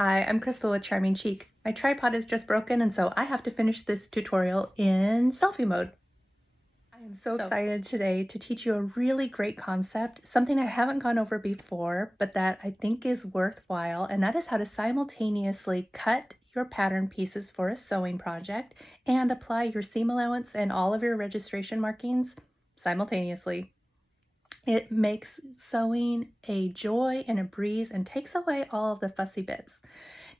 Hi, I'm Crystal with Charming Chic. My tripod is just broken, and so I have to finish this tutorial in selfie mode. I am so excited today to teach you a really great concept, something I haven't gone over before, but that I think is worthwhile, and that is how to simultaneously cut your pattern pieces for a sewing project and apply your seam allowance and all of your registration markings simultaneously. It makes sewing a joy and a breeze and takes away all of the fussy bits.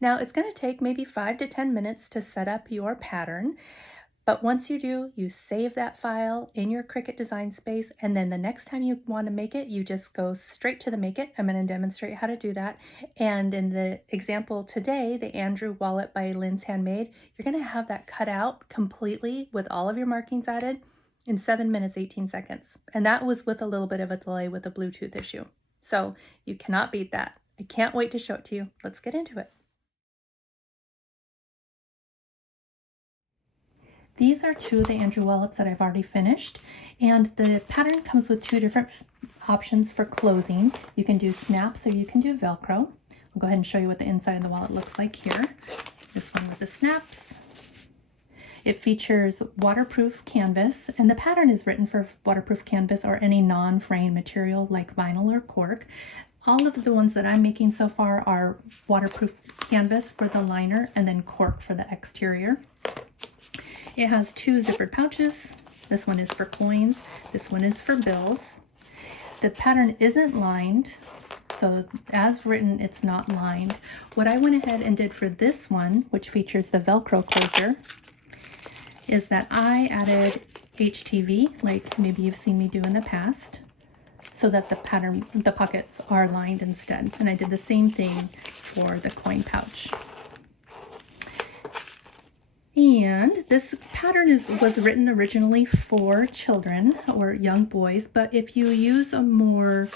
Now, it's going to take maybe 5 to 10 minutes to set up your pattern, but once you do, you save that file in your Cricut design space, and then the next time you want to make it, you just go straight to the Make It. I'm going to demonstrate how to do that. And in the example today, the Andrew Wallet by Linds Handmade, you're going to have that cut out completely with all of your markings added in 7 minutes, 18 seconds. And that was with a little bit of a delay with a Bluetooth issue. So you cannot beat that. I can't wait to show it to you. Let's get into it. These are two of the Andrew wallets that I've already finished, and the pattern comes with two different options for closing. You can do snaps or you can do Velcro. I'll go ahead and show you what the inside of the wallet looks like here. This one with the snaps. It features waterproof canvas, and the pattern is written for waterproof canvas or any non-fraying material like vinyl or cork. All of the ones that I'm making so far are waterproof canvas for the liner and then cork for the exterior. It has two zippered pouches. This one is for coins. This one is for bills. The pattern isn't lined, so as written, it's not lined. What I went ahead and did for this one, which features the Velcro closure, is that I added HTV, like maybe you've seen me do in the past, so that the pockets are lined instead. And I did the same thing for the coin pouch. And this pattern was written originally for children or young boys, but if you use a more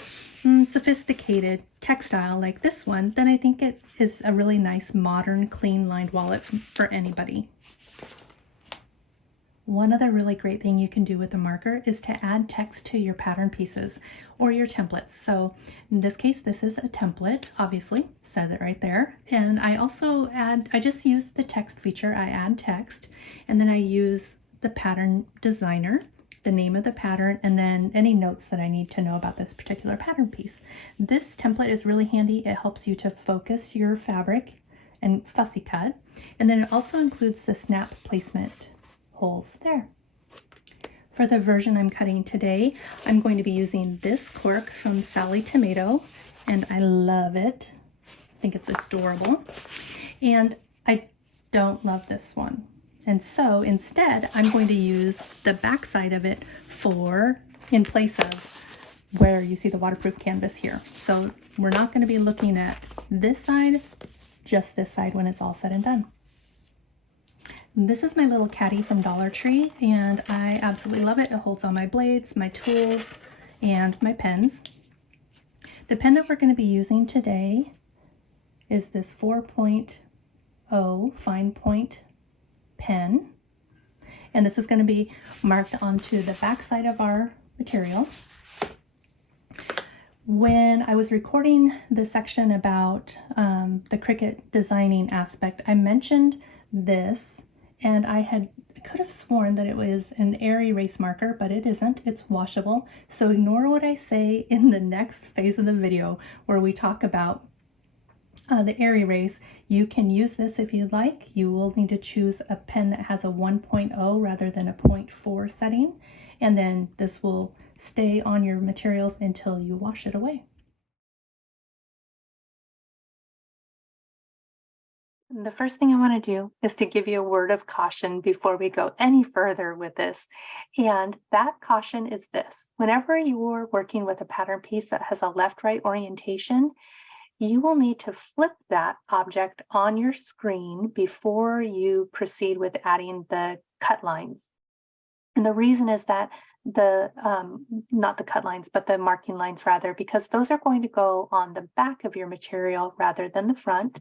sophisticated textile like this one, then I think it is a really nice, modern, clean lined wallet for anybody. One other really great thing you can do with a marker is to add text to your pattern pieces or your templates. So in this case, this is a template, obviously, says it right there. And I also I just use the text feature. I add text, and then I use the pattern designer, the name of the pattern, and then any notes that I need to know about this particular pattern piece. This template is really handy. It helps you to focus your fabric and fussy cut. And then it also includes the snap placement holes there. For the version I'm cutting today, I'm going to be using this cork from Sally Tomato, and I love it. I think it's adorable. And I don't love this one. And so instead, I'm going to use the back side of it in place of where you see the waterproof canvas here. So we're not going to be looking at this side, just this side when it's all said and done. This is my little caddy from Dollar Tree, and I absolutely love it. It holds all my blades, my tools, and my pens. The pen that we're going to be using today is this 4.0 fine point pen, and this is going to be marked onto the back side of our material. When I was recording the section about the Cricut designing aspect, I mentioned this. And I could have sworn that it was an air erase marker, but it isn't. It's washable. So ignore what I say in the next phase of the video where we talk about the air erase. You can use this if you'd like. You will need to choose a pen that has a 1.0 rather than a 0.4 setting. And then this will stay on your materials until you wash it away. The first thing I want to do is to give you a word of caution before we go any further with this. And that caution is this: whenever you're working with a pattern piece that has a left-right orientation, you will need to flip that object on your screen before you proceed with adding the cut lines. And the reason is that not the cut lines, but the marking lines rather, because those are going to go on the back of your material rather than the front.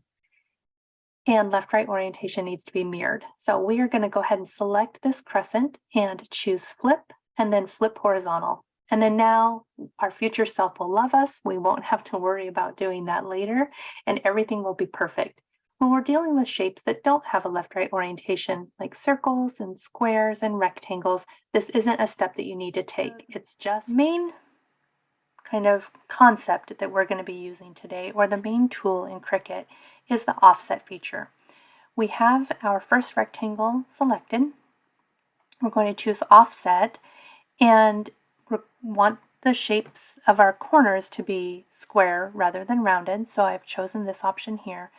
And left-right orientation needs to be mirrored. So we are going to go ahead and select this crescent and choose flip, and then flip horizontal. And then now our future self will love us. We won't have to worry about doing that later, and everything will be perfect. When we're dealing with shapes that don't have a left-right orientation, like circles and squares and rectangles, this isn't a step that you need to take. It's just main kind of concept that we're going to be using today, or the main tool in Cricut, is the offset feature. We have our first rectangle selected. We're going to choose offset, and we want the shapes of our corners to be square rather than rounded, so I've chosen this option here.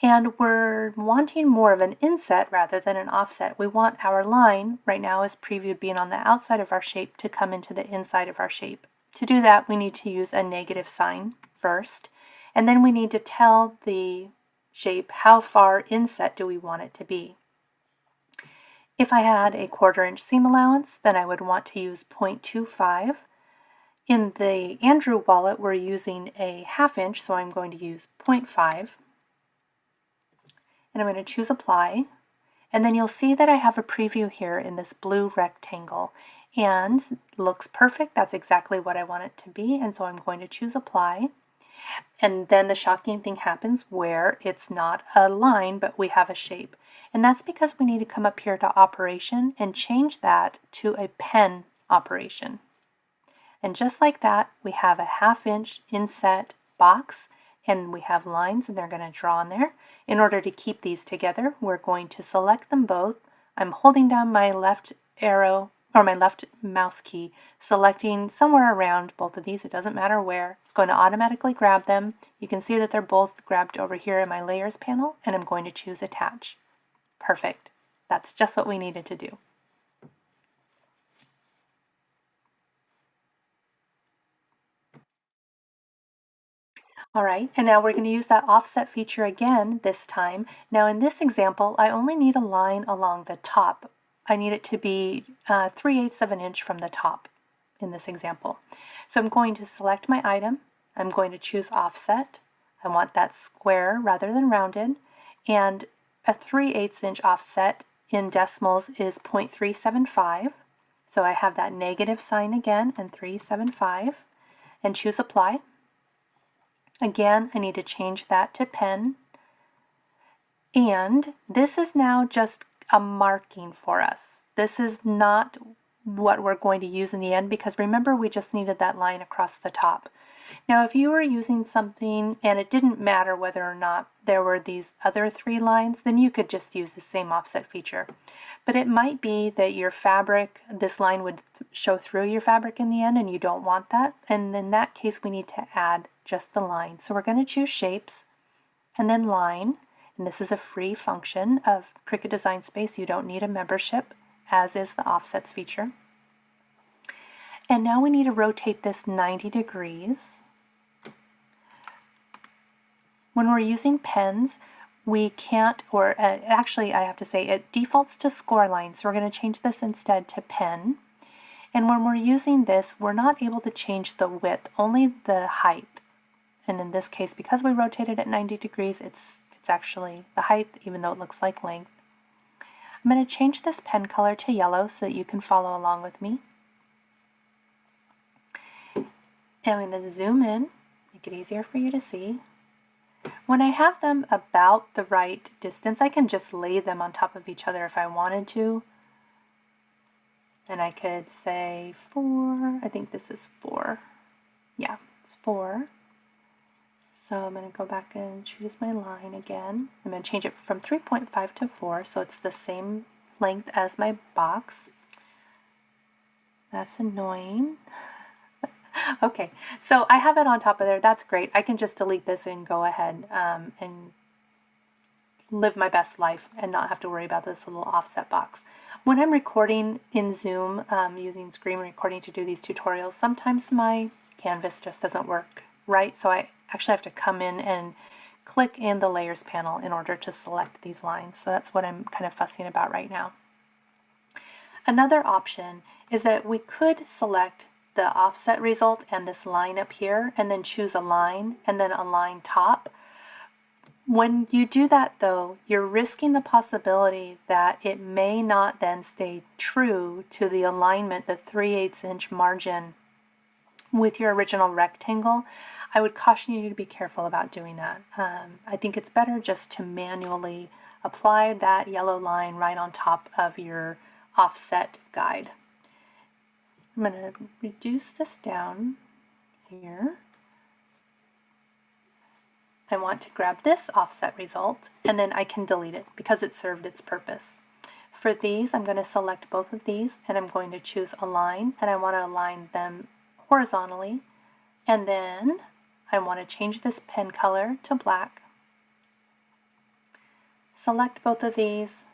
And we're wanting more of an inset rather than an offset. We want our line, right now is previewed being on the outside of our shape, to come into the inside of our shape. To do that, we need to use a negative sign first, and then we need to tell the shape how far inset do we want it to be. If I had a 1/4 inch seam allowance, then I would want to use 0.25. In the Andrew wallet, we're using a 1/2 inch, so I'm going to use 0.5. And I'm going to choose apply, and then you'll see that I have a preview here in this blue rectangle, and it looks perfect. That's exactly what I want it to be, and so I'm going to choose apply. And then the shocking thing happens where it's not a line, but we have a shape. And that's because we need to come up here to operation and change that to a pen operation. And just like that, we have a 1/2 inch inset box, and we have lines, and they're going to draw on there. In order to keep these together, we're going to select them both. I'm holding down my left arrow, or my left mouse key, selecting somewhere around both of these. It doesn't matter where. It's going to automatically grab them. You can see that they're both grabbed over here in my layers panel, and I'm going to choose attach. Perfect. That's just what we needed to do. All right, and now we're going to use that offset feature again this time. Now in this example, I only need a line along the top. I need it to be 3/8 of an inch from the top in this example. So I'm going to select my item. I'm going to choose offset. I want that square rather than rounded, and a 3/8 inch offset in decimals is 0.375. So I have that negative sign again and 375, and choose apply. Again, I need to change that to pen. And this is now just a marking for us. This is not what we're going to use in the end, because remember, we just needed that line across the top. Now, if you were using something and it didn't matter whether or not there were these other 3 lines, then you could just use the same offset feature. But it might be that your fabric, this line would show through your fabric in the end, and you don't want that. And in that case, we need to add just the line. So we're going to choose shapes and then line. And this is a free function of Cricut Design Space. You don't need a membership, as is the offsets feature. And now we need to rotate this 90 degrees. When we're using pens, we can't, or actually I have to say, it defaults to score line, so we're going to change this instead to pen. And when we're using this, we're not able to change the width, only the height. And in this case, because we rotated at 90 degrees, it's actually the height, even though it looks like length. I'm going to change this pen color to yellow so that you can follow along with me. And I'm going to zoom in, make it easier for you to see. When I have them about the right distance, I can just lay them on top of each other if I wanted to. And I could say 4, I think this is 4. Yeah, it's 4. So I'm going to go back and choose my line again. I'm going to change it from 3.5 to 4, so it's the same length as my box. That's annoying. Okay, so I have it on top of there. That's great. I can just delete this and go ahead and live my best life and not have to worry about this little offset box. When I'm recording in Zoom, using screen recording to do these tutorials, sometimes my canvas just doesn't work right, so I actually have to come in and click in the layers panel in order to select these lines. So that's what I'm kind of fussing about right now. Another option is that we could select the offset result and this line up here, and then choose a line and then a line top. When you do that though, you're risking the possibility that it may not then stay true to the alignment, the 3/8 inch margin with your original rectangle. I would caution you to be careful about doing that. I think it's better just to manually apply that yellow line right on top of your offset guide. I'm going to reduce this down here. I want to grab this offset result, and then I can delete it because it served its purpose. For these, I'm going to select both of these, and I'm going to choose Align, and I want to align them horizontally. And then I want to change this pen color to black. Select both of these,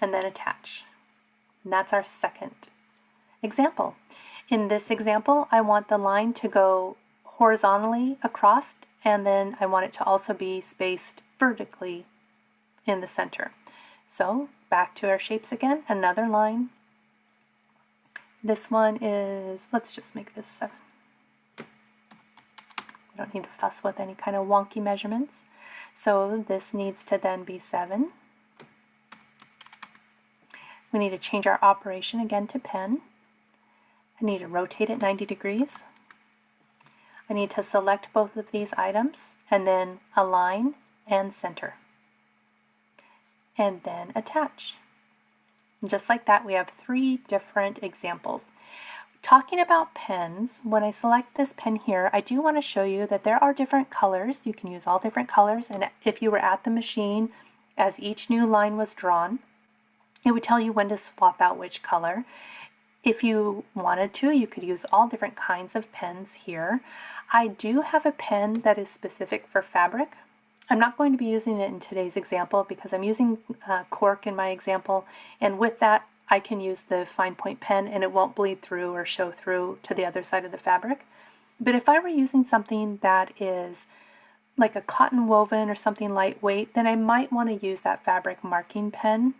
and then attach. And that's our second example. In this example, I want the line to go horizontally across, and then I want it to also be spaced vertically in the center. So back to our shapes again, another line. This one is, let's just make this 7. We don't need to fuss with any kind of wonky measurements. So this needs to then be 7. We need to change our operation again to pen. I need to rotate it 90 degrees. I need to select both of these items and then align and center. And then attach. And just like that, we have 3 different examples. Talking about pens, when I select this pen here, I do want to show you that there are different colors. You can use all different colors, and if you were at the machine as each new line was drawn, it would tell you when to swap out which color. If you wanted to, you could use all different kinds of pens here. I do have a pen that is specific for fabric. I'm not going to be using it in today's example because I'm using cork in my example, and with that I can use the fine point pen and it won't bleed through or show through to the other side of the fabric. But if I were using something that is like a cotton woven or something lightweight, then I might want to use that fabric marking pen.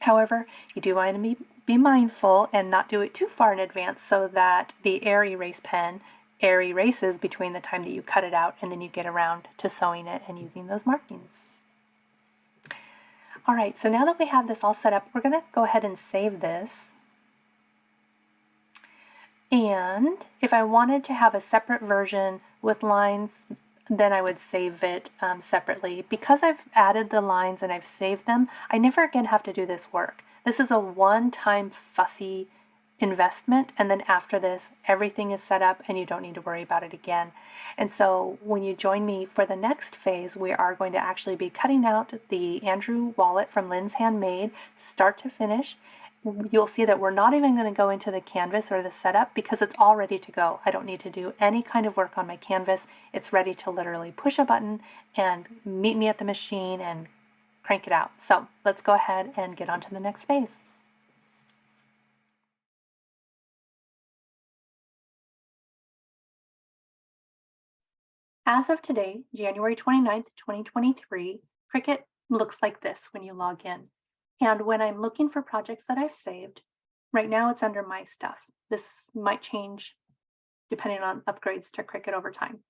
However, you do want to be mindful and not do it too far in advance so that the air erase pen air erases between the time that you cut it out and then you get around to sewing it and using those markings. All right, so now that we have this all set up, we're going to go ahead and save this. And if I wanted to have a separate version with lines, then I would save it separately. Because I've added the lines and I've saved them, I never again have to do this work. This is a one-time fussy investment, and then after this, everything is set up and you don't need to worry about it again. And so when you join me for the next phase, we are going to actually be cutting out the Andrew Wallet from Linds Handmade, start to finish. You'll see that we're not even going to go into the canvas or the setup because it's all ready to go. I don't need to do any kind of work on my canvas. It's ready to literally push a button and meet me at the machine and crank it out. So let's go ahead and get on to the next phase. As of today, January 29th, 2023, Cricut looks like this when you log in. And when I'm looking for projects that I've saved, right now it's under My Stuff. This might change depending on upgrades to Cricut over time.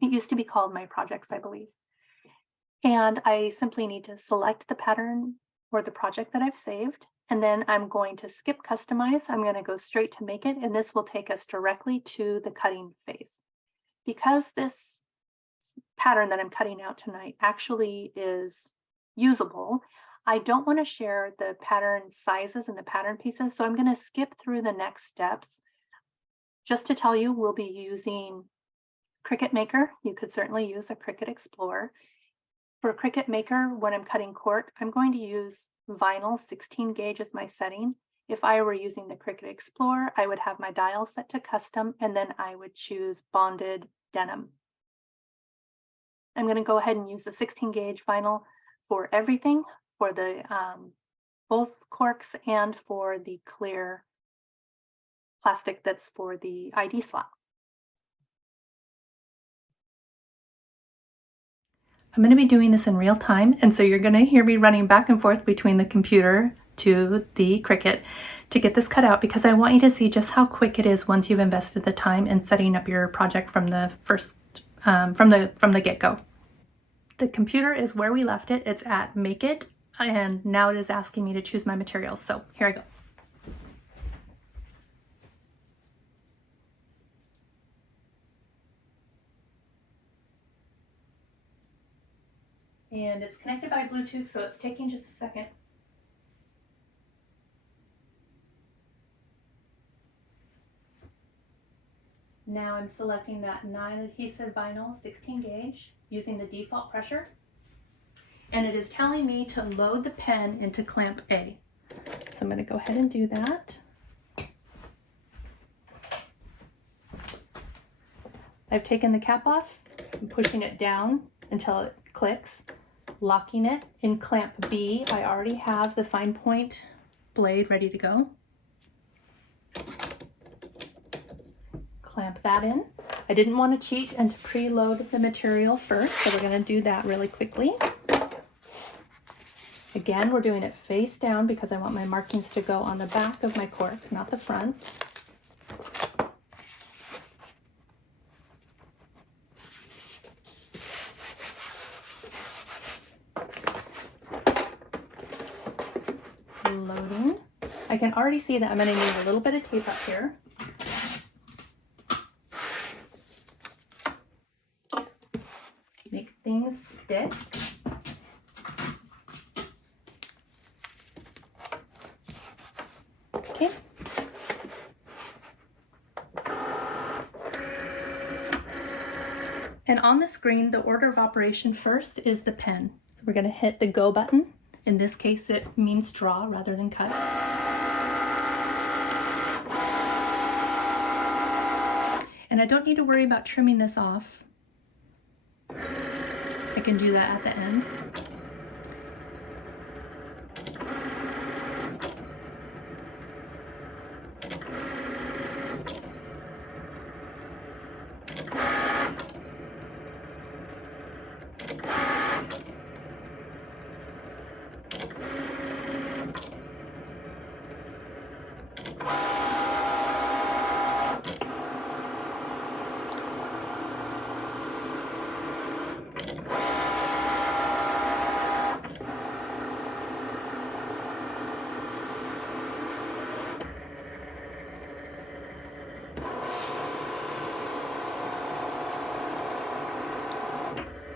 It used to be called My Projects, I believe. And I simply need to select the pattern or the project that I've saved, and then I'm going to skip Customize. I'm going to go straight to Make It, and this will take us directly to the cutting phase. Because this pattern that I'm cutting out tonight actually is usable, I don't want to share the pattern sizes and the pattern pieces, so I'm going to skip through the next steps. Just to tell you, we'll be using Cricut Maker. You could certainly use a Cricut Explorer. For Cricut Maker, when I'm cutting cork, I'm going to use vinyl 16 gauge as my setting. If I were using the Cricut Explorer, I would have my dial set to custom, and then I would choose bonded denim. I'm going to go ahead and use the 16 gauge vinyl for everything, for the both corks and for the clear plastic that's for the ID slot. I'm going to be doing this in real time, and so you're going to hear me running back and forth between the computer to the Cricut to get this cut out, because I want you to see just how quick it is once you've invested the time in setting up your project from the first from the get-go. The computer is where we left it. It's at Make It, and now it is asking me to choose my materials. So here I go. And it's connected by Bluetooth, so it's taking just a second. Now I'm selecting that non-adhesive vinyl 16 gauge using the default pressure. And it is telling me to load the pen into clamp A. So I'm going to go ahead and do that. I've taken the cap off and pushing it down until it clicks, locking it in clamp B. I already have the fine point blade ready to go. Clamp that in. I didn't want to cheat and to preload the material first, so we're going to do that really quickly. Again, we're doing it face down because I want my markings to go on the back of my cork, not the front. Loading. I can already see that I'm going to need a little bit of tape up here. Make things stick. Okay. And on the screen, the order of operation first is the pen. So we're going to hit the go button. In this case, it means draw rather than cut. And I don't need to worry about trimming this off. I can do that at the end.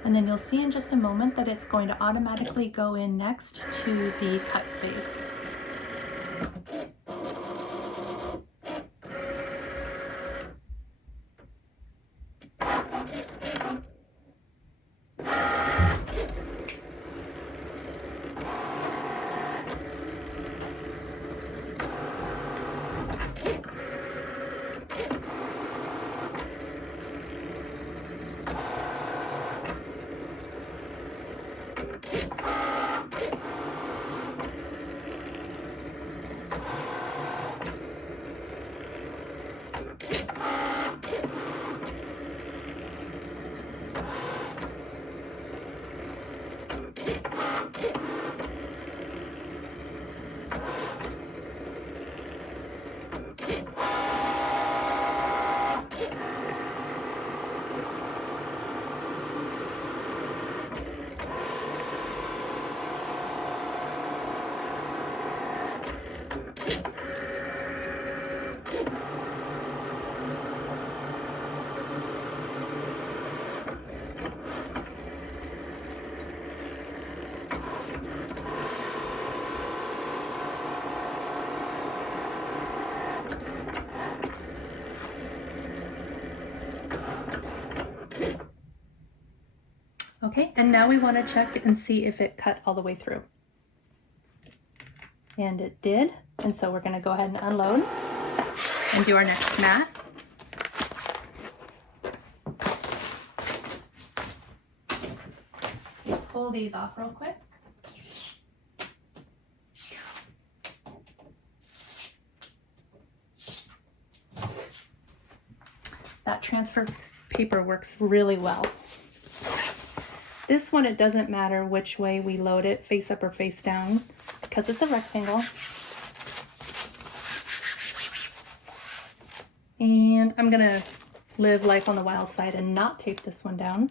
And then you'll see in just a moment that it's going to automatically go in next to the cut face. Okay, and now we want to check and see if it cut all the way through. And it did, and so we're going to go ahead and unload and do our next mat. Pull these off real quick. That transfer paper works really well. This one, it doesn't matter which way we load it, face up or face down, because it's a rectangle. And I'm gonna live life on the wild side and not tape this one down.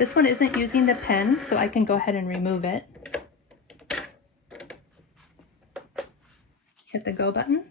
This one isn't using the pen, so I can go ahead and remove it. Hit the go button.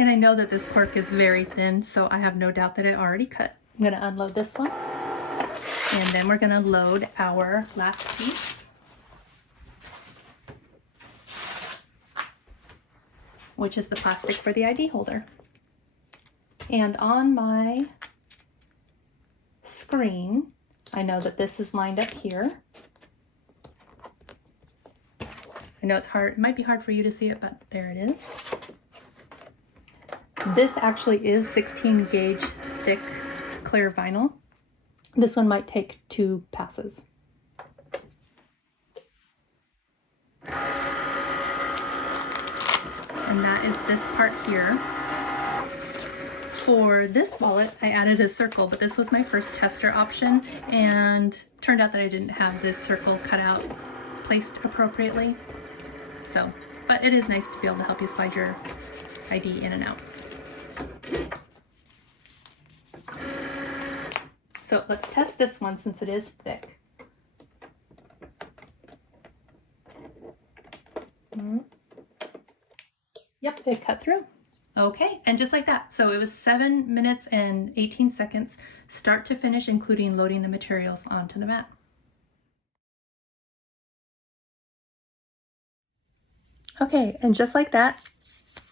And I know that this cork is very thin, so I have no doubt that it already cut. I'm going to unload this one, and then we're going to load our last piece, which is the plastic for the ID holder. And on my screen, I know that this is lined up here. I know it's hard, it might be hard for you to see it, but there it is. This actually is 16 gauge thick clear vinyl. This one might take 2 passes. And that is this part here. For this wallet, I added a circle, but this was my first tester option, and turned out that I didn't have this circle cut out, placed appropriately. So, but it is nice to be able to help you slide your ID in and out. So let's test this one since it is thick. Yep, it cut through. Okay, and just like that. So it was 7 minutes and 18 seconds, start to finish, including loading the materials onto the mat. Okay, and just like that,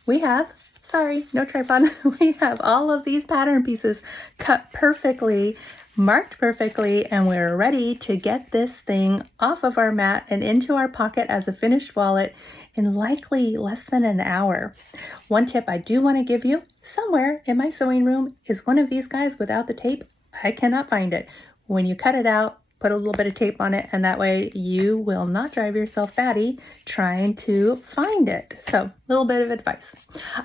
we have, sorry, no tripod, we have all of these pattern pieces cut perfectly, marked perfectly, and we're ready to get this thing off of our mat and into our pocket as a finished wallet in likely less than an hour. One tip I do want to give you, somewhere in my sewing room is one of these guys without the tape. I cannot find it. When you cut it out, put a little bit of tape on it, and that way you will not drive yourself batty trying to find it. So, a little bit of advice.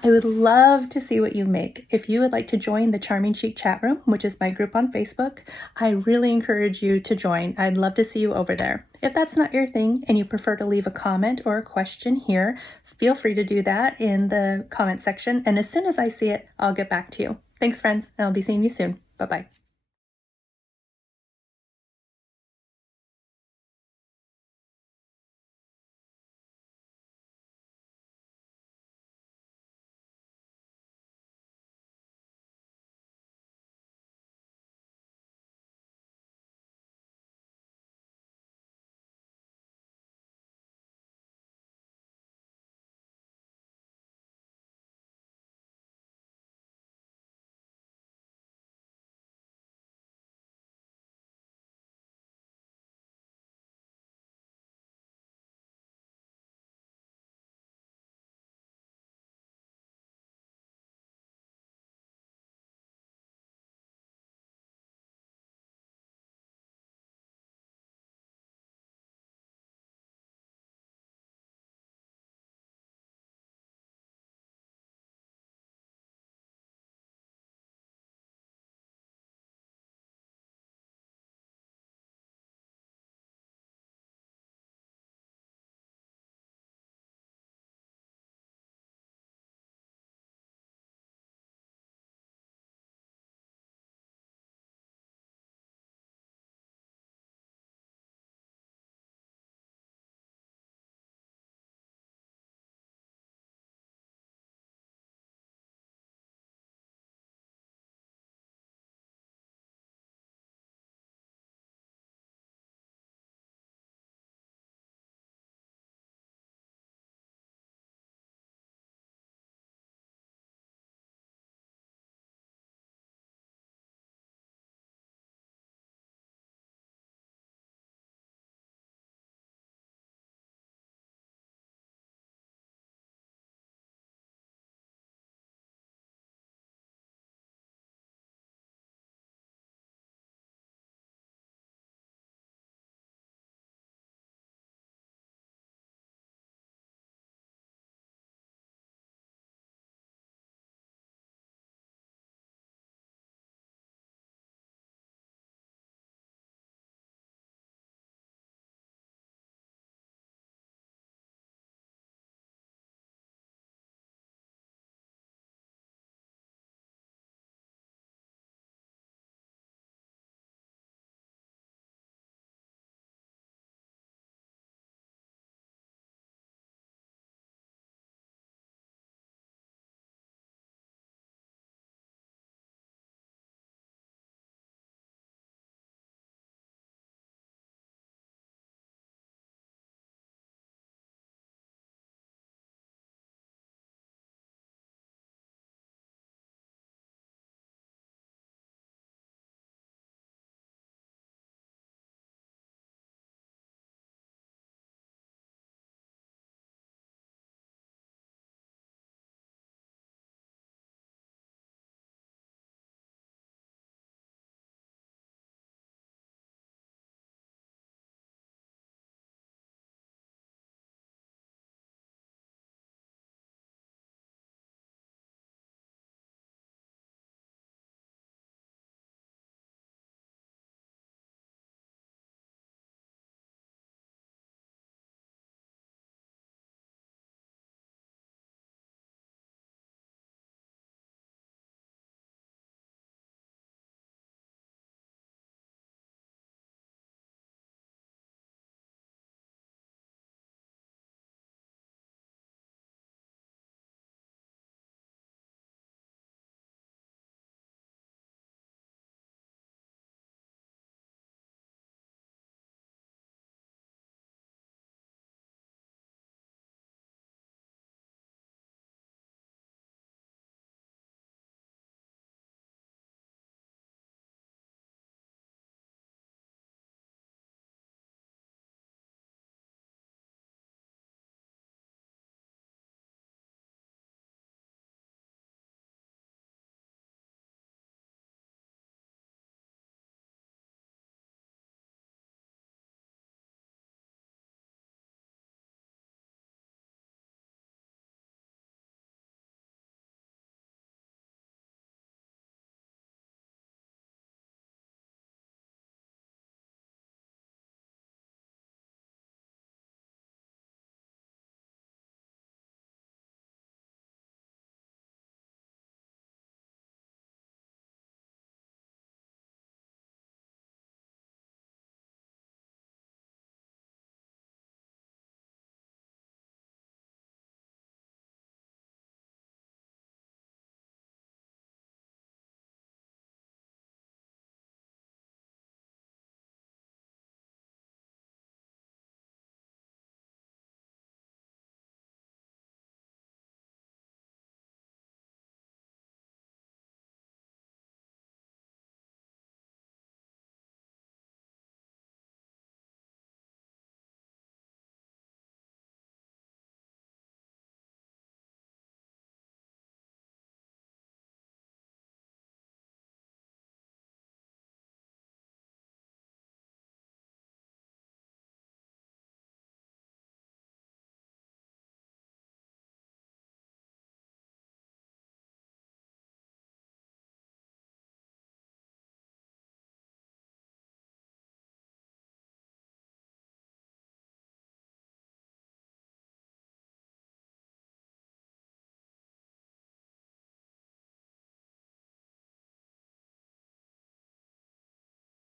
I would love to see what you make. If you would like to join the Charming Chic chat room, which is my group on Facebook, I really encourage you to join. I'd love to see you over there. If that's not your thing and you prefer to leave a comment or a question here, feel free to do that in the comment section. And as soon as I see it, I'll get back to you. Thanks, friends, and I'll be seeing you soon. Bye-bye.